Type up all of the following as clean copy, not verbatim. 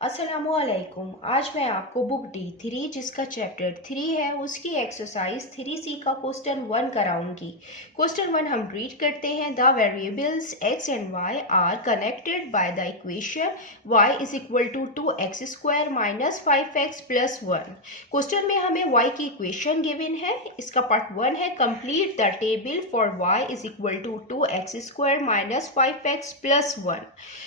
अस्सलामुअलैकुम। आज मैं आपको बुक D3 जिसका चैप्टर 3 है उसकी एक्सरसाइज 3C का क्वेश्चन 1 कराऊंगी। क्वेश्चन 1 हम रीड करते हैं। The variables x and y are connected by the equation y is equal to 2x² minus 5x plus 1। Question में हमें y की इक्वेशन गिवन है। इसका पार्ट 1 है complete the table for y is equal to 2x² minus 5x plus 1।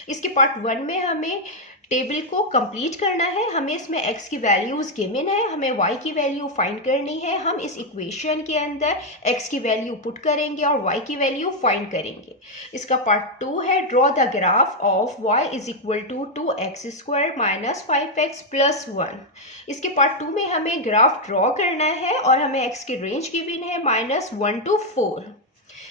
इसके part 1 में हमें table को कंप्लीट करना है। हमें इसमें x की वैल्यूज गिवन है, हमें y की वैल्यू फाइंड करनी है। हम इस इक्वेशन के अंदर x की वैल्यू पुट करेंगे और y की वैल्यू फाइंड करेंगे। इसका पार्ट 2 है draw the graph of y is equal to 2x² minus 5x plus 1। इसके पार्ट 2 में हमें ग्राफ ड्रॉ करना है और हमें x की रेंज गिवन है -1 to 4।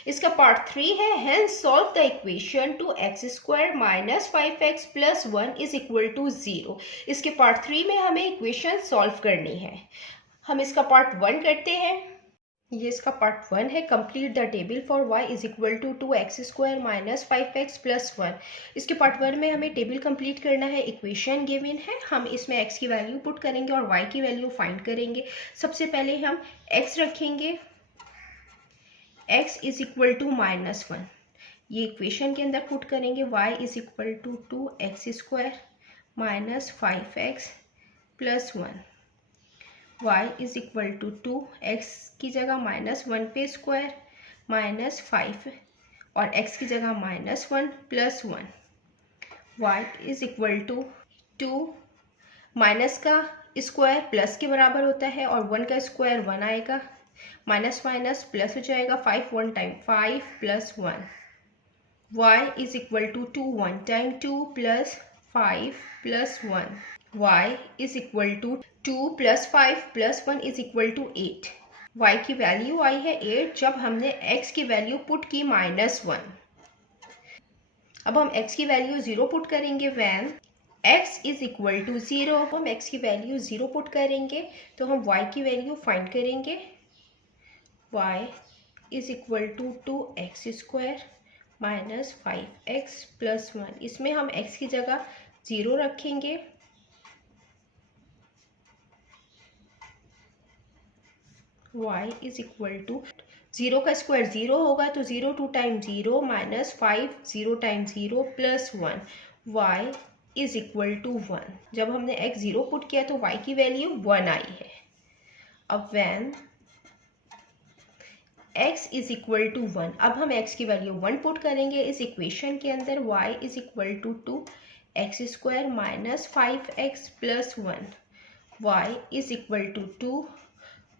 इसका पार्ट 3 है hence solve the equation 2x² minus 5x plus 1 is equal to 0। इसके पार्ट 3 में हमें इक्वेशन सॉल्व करनी है। हम इसका पार्ट 1 करते हैं। ये इसका पार्ट 1 है complete the table for y is equal to 2x² minus 5x plus 1। इसके पार्ट 1 में हमें टेबल कंप्लीट करना है, इक्वेशन गिवन है। हम इसमें x की वैल्यू पुट करेंगे और y की वैल्यू फाइंड करेंगे। सबसे पहले हम x रखेंगे, x इज इक्वल टू -1। ये इक्वेशन के अंदर पुट करेंगे। y is equal to 2x² minus 5x plus 1। y is equal to 2x की जगह -1 पे स्क्वायर माइनस 5 और x की जगह -1 plus 1। y is equal to 2 minus का स्क्वायर प्लस के बराबर होता है और 1 का स्क्वायर 1 आएगा, माइनस माइनस प्लस हो जाएगा, 5 1 time 5 plus 1। y is equal to 2 1 time 2 plus 5 plus 1। y is equal to 2 plus 5 plus 1 is equal to 8। y की वैल्यू आई है 8 जब हमने x की वैल्यू पुट की -1। अब हम x की वैल्यू 0 पुट करेंगे when x is equal to 0। हम x की वैल्यू 0 पुट करेंगे तो हम y की वैल्यू फाइंड करेंगे। y is equal to 2x² minus 5x plus 1। इसमें हम x की जगह 0 रखेंगे। y इज इक्वल टू 0 का स्क्वायर 0 होगा तो 0 2 time 0 minus 5 0 time 0 plus 1। y is equal to 1। जब हमने x 0 पुट किया तो y की वैल्यू 1 आई है। अब when x is equal to 1, अब हम x की वैल्यू 1 पुट करेंगे इस इक्वेशन के अंदर। y is equal to 2x² minus 5x plus 1। y is equal to 2,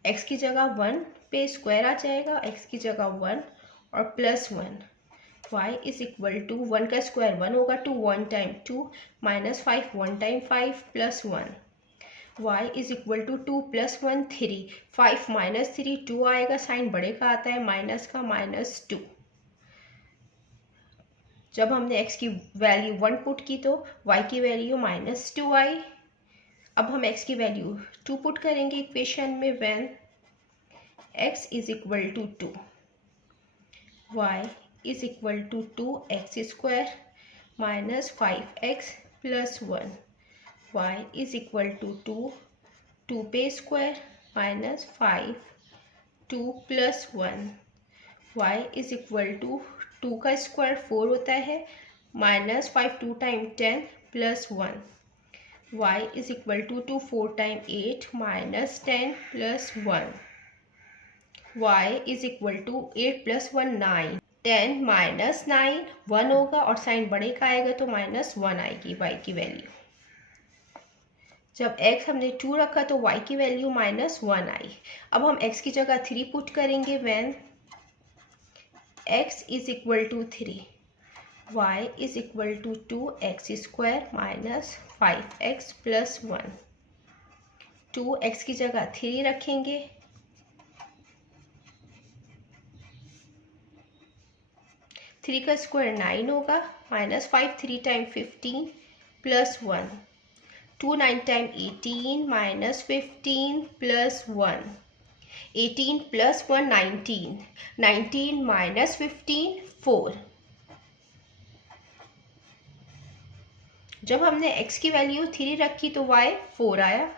x की जगह 1 पे स्क्वायर आ जाएगा, x की जगह 1 और plus 1। y is equal to 1 का स्क्वायर 1 होगा, 2 1 time 2 minus 5 1 time 5 plus 1। y is equal to 2 plus 1 3, 5 minus 3 2 आएगा, साइन बड़े का आता है माइनस का -2। जब हमने x की वैल्यू 1 पुट की तो y की वैल्यू -2 आई। अब हम x की वैल्यू 2 पुट करेंगे इक्वेशन में when x is equal to 2। y is equal to 2x² minus 5x plus 1। y is equal to 2 पे square minus 5 2 plus 1। y is equal to 2 का स्क्वायर 4 होता है, minus 5 2 time 10 plus 1। y is equal to 2 4 time 8 minus 10 plus 1। y is equal to 8 plus 1 9, 10 minus 9 1 होगा और sign बड़े का आएगा तो -1 आएगी y की वैल्यू। जब x हमने 2 रखा तो y की वैल्यू -1 आई। अब हम x की जगह 3 पुट करेंगे when x is equal to 3। y is equal to 2x² minus 5x plus 1। 2x की जगह 3 रखेंगे, थ्री का स्क्वायर 9 होगा, -5 3 time 15 plus 1। 2 9 time 18 minus 15 plus 1। 18 plus 1 19, 19 minus 15 4। जब हमने x की वैल्यू 3 रखी तो y 4 आया।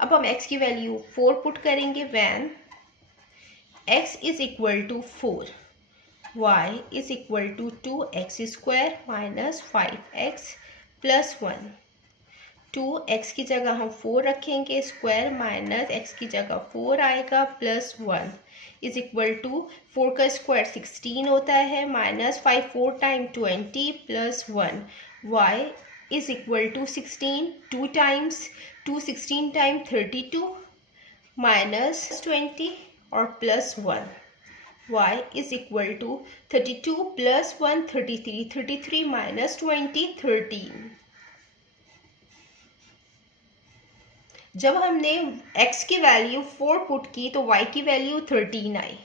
अब हम x की वैल्यू 4 पुट करेंगे when x is equal to 4, y is equal to 2x square minus 5x plus 1। 2x की जगह हम 4 रखेंगे स्क्वायर माइनस x की जगह 4 आएगा प्लस 1 इज इक्वल टू 4 का स्क्वायर 16 होता है minus 5 4 time 20 plus 1 y is equal to 16 2 times 2 16 time 32 minus 20 और plus 1 y is equal to 32 plus 1 33 33 minus 20 13। जब हमने x की वैल्यू 4 पुट की तो y की वैल्यू 13 आई।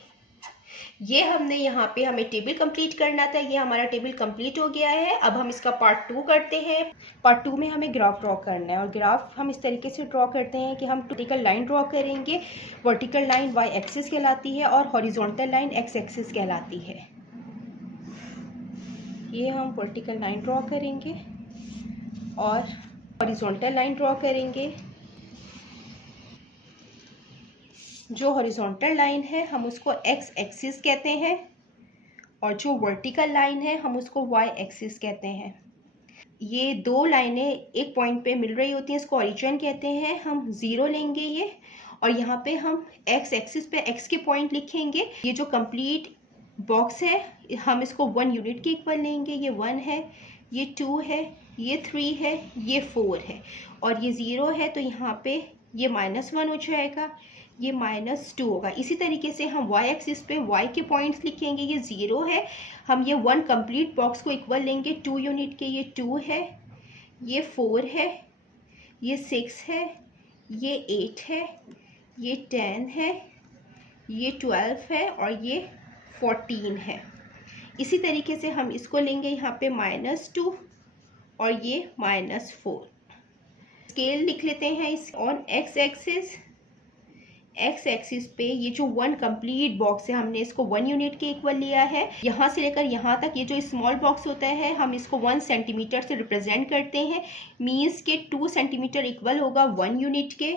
ये हमने यहाँ पे हमें टेबल कंप्लीट करना था, ये हमारा टेबल कंप्लीट हो गया है। अब हम इसका पार्ट 2 करते हैं। पार्ट 2 में हमें ग्राफ ड्रॉ करना है और ग्राफ हम इस तरीके से ड्रॉ करते हैं कि हम वर्टिकल लाइन ड्रॉ करेंगे। वर्टिकल लाइन y एक्सिस कहलाती है और हॉरिजॉन्टल लाइन x एक्सिस कहलाती है। ये हम वर्टिकल लाइन ड्रॉ करेंगे और हॉरिजॉन्टल लाइन ड्रॉ करेंगे। जो हॉरिजॉन्टल लाइन है हम उसको x एक्सिस कहते हैं और जो वर्टिकल लाइन है हम उसको y एक्सिस कहते हैं। ये दो लाइनें एक पॉइंट पे मिल रही होती हैं, इसको ओरिजिन कहते हैं। हम 0 लेंगे ये, और यहाँ पे हम x एक्सिस पे x के पॉइंट लिखेंगे। ये जो कंप्लीट बॉक्स है हम इसको 1 यूनिट के इक्वल लेंगे। ये 1 है, ये 2 है, ये 3 है, ये 4 है और ये 0 है, तो यहाँ पे ये -1 हो जाएगा, ये -2 होगा। इसी तरीके से हम y एक्सिस पे y के पॉइंट्स लिखेंगे। ये 0 है, हम ये 1 कंप्लीट बॉक्स को इक्वल लेंगे 2 यूनिट के। ये 2 है, ये 4 है, ये 6 है, ये 8 है, ये 10 है, ये 12 है और ये 14 है। इसी तरीके से हम इसको लेंगे यहाँ पे -2 और ये -4। स्केल लिख लेते हैं इस ऑन x एक्सिस पे ये जो 1 कंप्लीट बॉक्स है हमने इसको 1 यूनिट के इक्वल लिया है। यहाँ से लेकर यहाँ तक ये जो स्मॉल बॉक्स होता है हम इसको 1 सेंटीमीटर से रिप्रेजेंट करते हैं। मीन्स के 2 सेंटीमीटर इक्वल होगा 1 यूनिट के।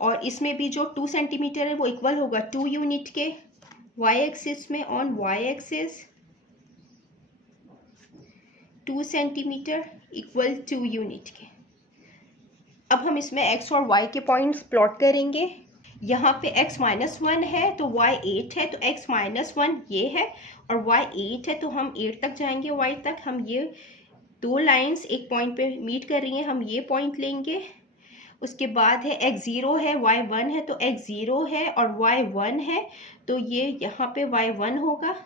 और इसमें भी जो 2 सेंटीमीटर है वो इक्वल होगा 2 यूनिट के। y एक्सिस में on y axis 2 centimetre equal 2 unit के। अब हम इसमें x और y के पॉइंट्स प्लॉट करेंगे। यहाँ पे x -1 है तो y 8 है, तो x -1 ये है और y 8 है, तो हम 8 तक जाएंगे y तक। हम ये दो लाइंस एक पॉइंट पे मीट कर रही हैं, हम ये पॉइंट लेंगे। उसके बाद है x 0 है, y 1 है, तो x 0 है और y 1 है, तो ये यहाँ पे y 1 होगा।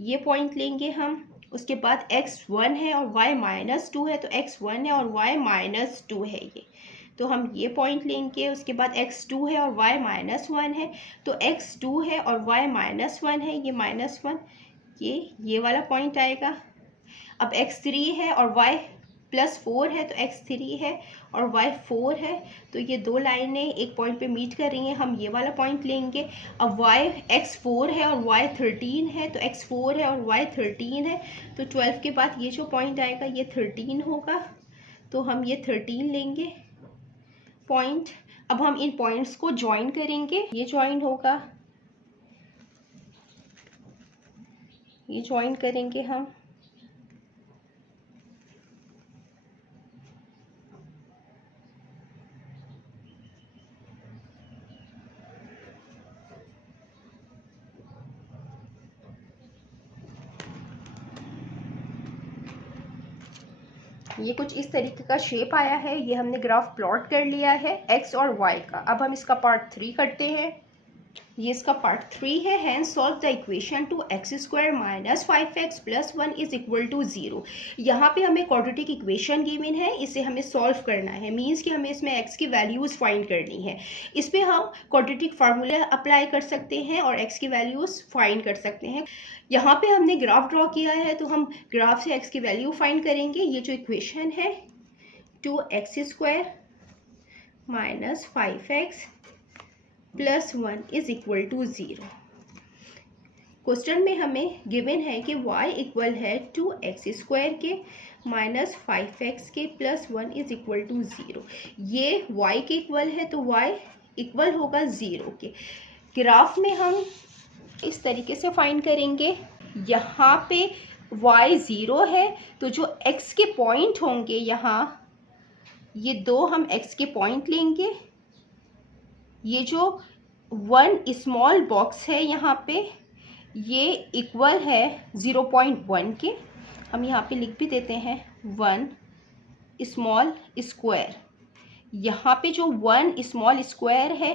ये पॉइंट लेंगे हम। उसके बाद x 1 है और y -2 है, तो x 1 है और y -2 है ये, तो हम ये पॉइंट लेंगे। उसके बाद x 2 है और y -1 है, तो x 2 है और y -1 है, ये -1, ये वाला पॉइंट आएगा। अब x 3 है और y +4 है, तो x 3 है और y 4 है, तो ये दो लाइनें एक पॉइंट पे मीट कर रही हैं, हम ये वाला पॉइंट लेंगे। अब x 4 है और y 13 है, तो x 4 है और y 13 है, तो 12 के बाद ये जो पॉइंट आएगा ये 13 होगा, तो हम ये 13 लेंगे पॉइंट। अब हम इन पॉइंट्स को ज्वाइन करेंगे। ये ज्वाइन होगा, ये ज्वाइन करेंगे हम। ये कुछ इस तरीके का शेप आया है। ये हमने ग्राफ प्लॉट कर लिया है x और y का। अब हम इसका पार्ट 3 करते हैं। ये इसका पार्ट 3 है। Hence solve the equation two x² - 5x + 1 is equal to 0। यहाँ पे हमें क्वाड्रेटिक इक्वेशन गिवन है, इसे हमें सॉल्व करना है। मीन्स कि हमें इसमें x की वैल्यूज़ फाइंड करनी है। इस पर हम क्वाड्रेटिक फार्मूला अप्लाई कर सकते हैं और x की वैल्यूज़ फाइंड कर सकते हैं। यहाँ पे हमने ग्राफ ड्रॉ किया है, तो हम ग्राफ से x की वैल्यू फाइंड करेंगे। ये जो इक्वेशन है 2x² - 5x + 1 is equal to 0। Question में हमें गिवन है कि y इक्वल है 2x² के माइनस 5x के प्लस 1 इज इक्वल टू 0। ये y के इक्वल है तो y इक्वल होगा 0 के। ग्राफ में हम इस तरीके से फाइंड करेंगे, यहाँ पे y 0 है तो जो x के पॉइंट होंगे यहाँ ये दो हम x के पॉइंट लेंगे। ये जो 1 स्मॉल बॉक्स है यहाँ पे ये इक्वल है 0.1 के। हम यहाँ पे लिख भी देते हैं 1 स्मॉल स्क्वायर। यहाँ पे जो 1 स्मॉल स्क्वायर है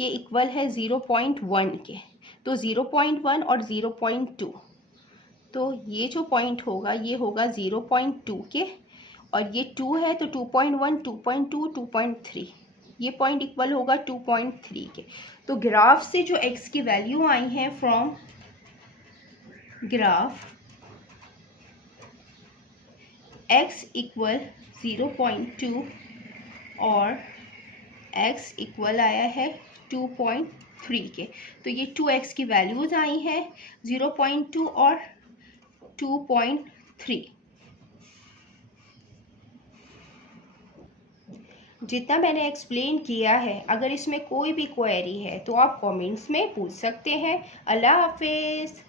ये इक्वल है 0.1 के। तो 0.1 और 0.2, तो ये जो पॉइंट होगा ये होगा 0.2 के, और ये 2 है तो 2.1, 2.2, 2.3, ये पॉइंट इक्वल होगा 2.3 के। तो ग्राफ से जो x की वैल्यू आई है फ्रॉम ग्राफ x इक्वल 0.2 और x इक्वल आया है 2.3 के। तो ये 2x की वैल्यूज़ आई हैं 0.2 और 2.3। जितना मैंने एक्सप्लेन किया है, अगर इसमें कोई भी क्वेरी है तो आप कमेंट्स में पूछ सकते हैं। अल्लाह हाफिज़।